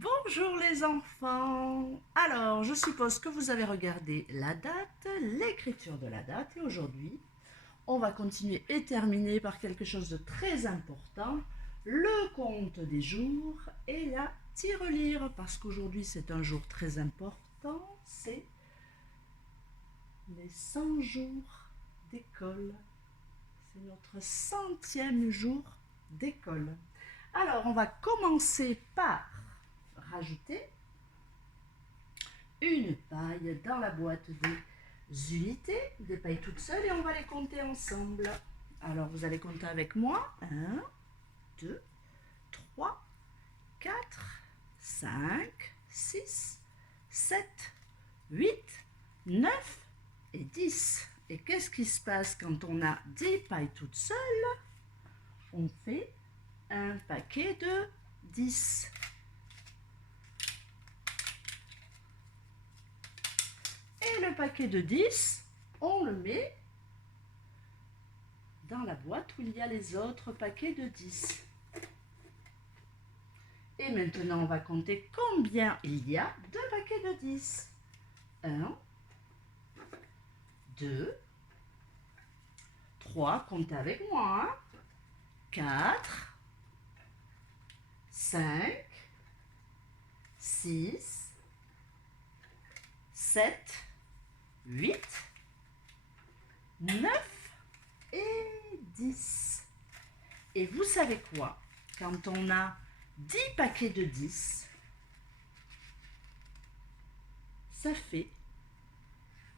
Bonjour les enfants. Alors, je suppose que vous avez regardé la date, l'écriture de la date, et aujourd'hui, on va continuer et terminer par quelque chose de très important, le compte des jours et la tirelire, parce qu'aujourd'hui c'est un jour très important, c'est les 100 jours d'école. C'est notre 100e jour d'école. Alors, on va commencer par rajouter une paille dans la boîte des unités, des pailles toutes seules, et on va les compter ensemble. Alors, vous allez compter avec moi. 1, 2, 3, 4, 5, 6, 7, 8, 9 et 10. Et qu'est-ce qui se passe quand on a 10 pailles toutes seules? On fait un paquet de 10. Et le paquet de 10, on le met dans la boîte où il y a les autres paquets de 10. Et maintenant, on va compter combien il y a de paquets de 10. 1, 2, 3, comptez avec moi. 4, 5, 6, 7, 8, 9 et 10. Et vous savez quoi? Quand on a 10 paquets de 10, ça fait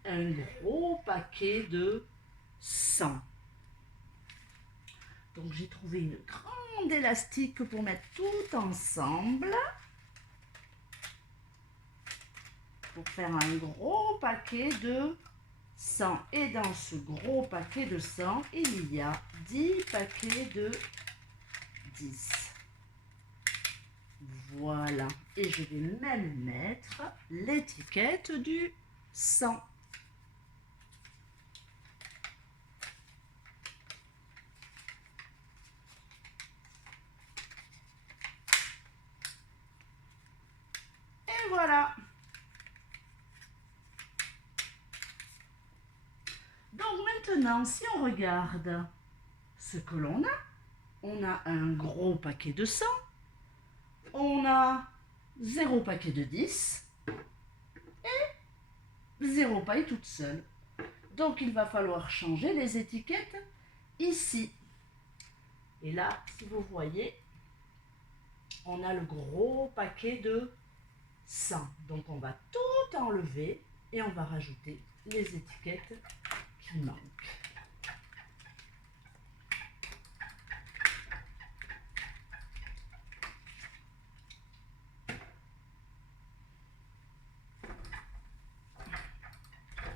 un gros paquet de 100. Donc j'ai trouvé une grande élastique pour mettre tout ensemble. Pour faire un gros paquet de 100. Et dans ce gros paquet de 100, il y a 10 paquets de 10. Voilà. Et je vais même mettre l'étiquette du 100. Et voilà. Donc maintenant, si on regarde ce que l'on a, on a un gros paquet de 100, on a 0 paquet de 10 et 0 paille toute seule. Donc il va falloir changer les étiquettes ici. Et là, si vous voyez, on a le gros paquet de 100. Donc on va tout enlever et on va rajouter les étiquettes qui manquent.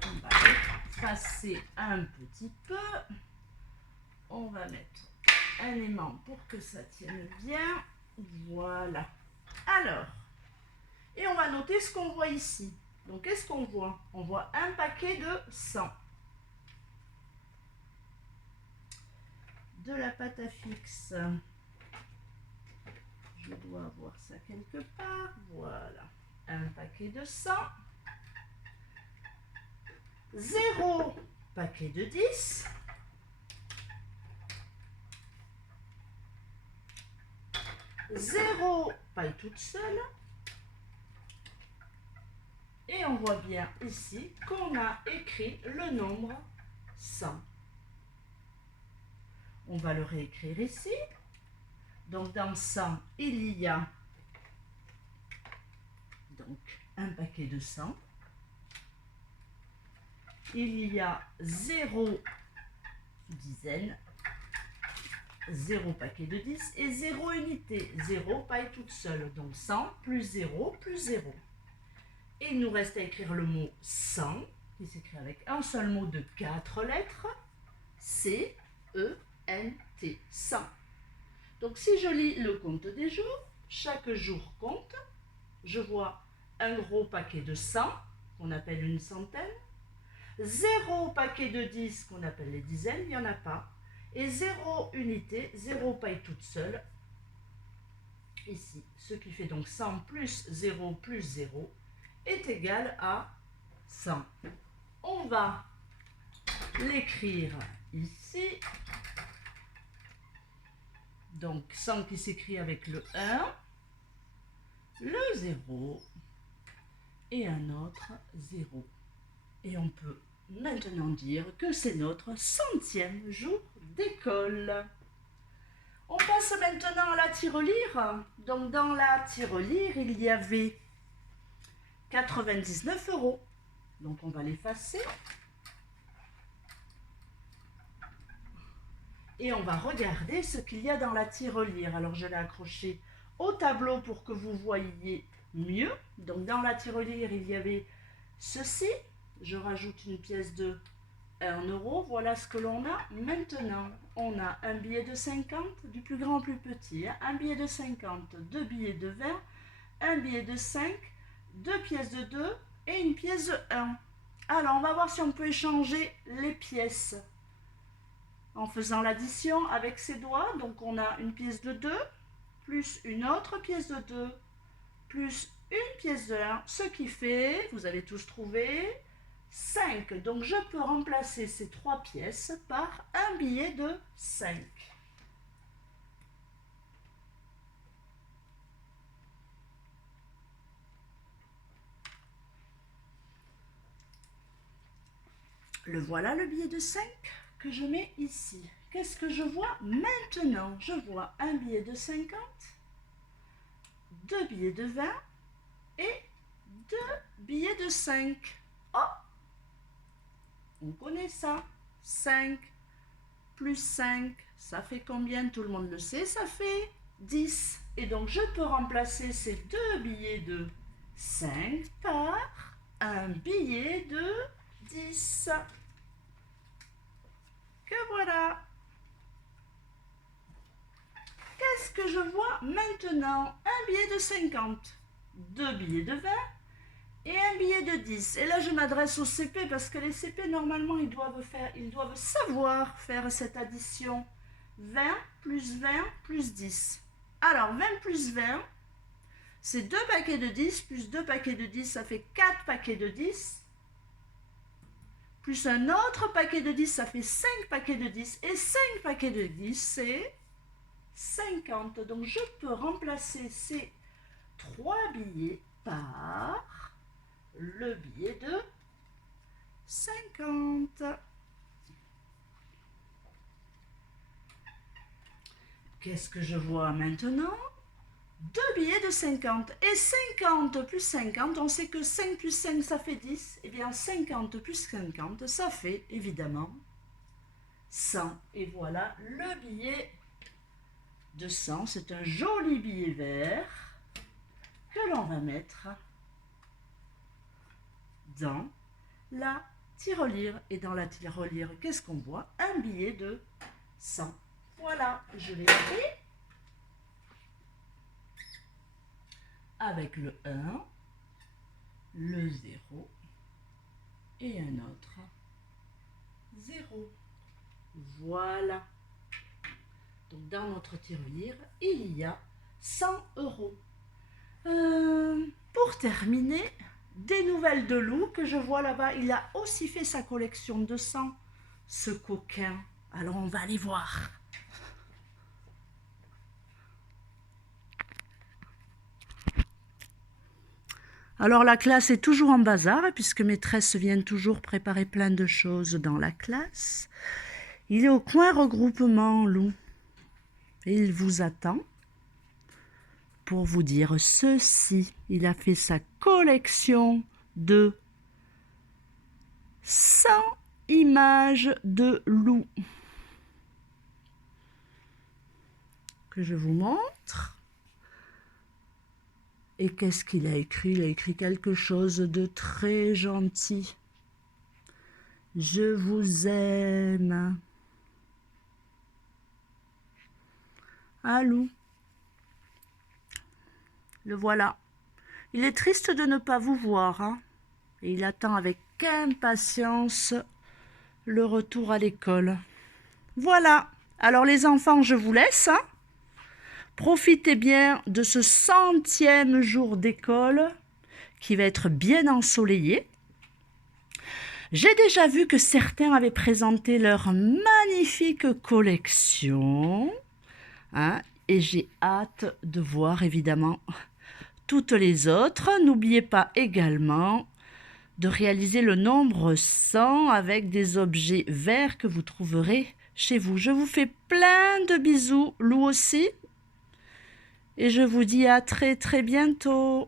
On va effacer un petit peu. On va mettre un aimant pour que ça tienne bien. Voilà. Alors, et on va noter ce qu'on voit ici. Donc, qu'est-ce qu'on voit? On voit un paquet de 100. De la pâte à fixe. Je dois avoir ça quelque part. Voilà. Un paquet de 100. 0 paquet de 10. 0 paille toute seule. Et on voit bien ici qu'on a écrit le nombre 100. On va le réécrire ici. Donc dans 100, il y a donc un paquet de 100. Il y a 0 dizaine, 0 paquet de 10 et 0 unité, 0 paille toute seule. Donc 100 plus 0 plus 0. Et il nous reste à écrire le mot 100, qui s'écrit avec un seul mot de 4 lettres. C-E-N-T, 100. Donc si je lis le compte des jours, chaque jour compte. Je vois un gros paquet de 100, qu'on appelle une centaine. 0 paquet de 10, qu'on appelle les dizaines, il n'y en a pas. Et 0 unité, 0 paille toute seule, ici, ce qui fait donc 100 plus 0 est égal à 100. On va l'écrire ici. Donc 100 qui s'écrit avec le 1, le 0 et un autre 0. Et on peut maintenant dire que c'est notre 100e jour d'école. On passe maintenant à la tirelire. Donc dans la tirelire, il y avait 99 €. Donc on va l'effacer. Et on va regarder ce qu'il y a dans la tirelire. Alors je l'ai accroché au tableau pour que vous voyiez mieux. Donc dans la tirelire, il y avait ceci. Je rajoute une pièce de 1 €. Voilà ce que l'on a. Maintenant, on a un billet de 50, du plus grand au plus petit. Un billet de 50, deux billets de 20, un billet de 5, deux pièces de 2 et une pièce de 1. Alors, on va voir si on peut échanger les pièces en faisant l'addition avec ses doigts. Donc, on a une pièce de 2, plus une autre pièce de 2, plus une pièce de 1, ce qui fait, vous avez tous trouvé, 5. Donc, je peux remplacer ces 3 pièces par un billet de 5. Le voilà, le billet de 5 que je mets ici. Qu'est-ce que je vois maintenant? Je vois un billet de 50, deux billets de 20 et deux billets de 5. Oh! On connaît ça. 5 plus 5, ça fait combien? Tout le monde le sait, ça fait 10. Et donc, je peux remplacer ces deux billets de 5 par un billet de 10. Que voilà. Qu'est-ce que je vois maintenant? Un billet de 50, deux billets de 20 et un billet de 10. Et là, je m'adresse aux CP parce que les CP, normalement, ils doivent savoir faire cette addition. 20 plus 20 plus 10. Alors, 20 plus 20, c'est 2 paquets de 10 plus 2 paquets de 10, ça fait 4 paquets de 10. Plus un autre paquet de 10, ça fait 5 paquets de 10. Et 5 paquets de 10, c'est 50. Donc, je peux remplacer ces 3 billets par le billet de 50. Qu'est-ce que je vois maintenant? Deux billets de 50. Et 50 plus 50, on sait que 5 plus 5, ça fait 10. Eh bien, 50 plus 50, ça fait évidemment 100. Et voilà le billet de 100. C'est un joli billet vert que l'on va mettre dans la tirelire. Et dans la tirelire, qu'est-ce qu'on voit? Un billet de 100. Voilà, je l'ai pris avec le 1, le 0 et un autre 0. Voilà. Donc dans notre tirelire, il y a 100 €. Pour terminer, des nouvelles de Lou que je vois là-bas. Il a aussi fait sa collection de 100, ce coquin. Alors on va aller voir. Alors la classe est toujours en bazar, puisque maîtresse vient toujours préparer plein de choses dans la classe. Il est au coin regroupement, Lou. Et il vous attend pour vous dire ceci. Il a fait sa collection de 100 images de loup. Que je vous montre. Et qu'est-ce qu'il a écrit? Il a écrit quelque chose de très gentil. Je vous aime. Ah, Lou. Le voilà. Il est triste de ne pas vous voir, hein? Et il attend avec impatience le retour à l'école. Voilà. Alors les enfants, je vous laisse, hein, Profitez bien de ce 100e jour d'école qui va être bien ensoleillé. J'ai déjà vu que certains avaient présenté leur magnifique collection, hein, et j'ai hâte de voir évidemment toutes les autres. N'oubliez pas également de réaliser le nombre 100 avec des objets verts que vous trouverez chez vous. Je vous fais plein de bisous, Lou aussi, et je vous dis à très bientôt.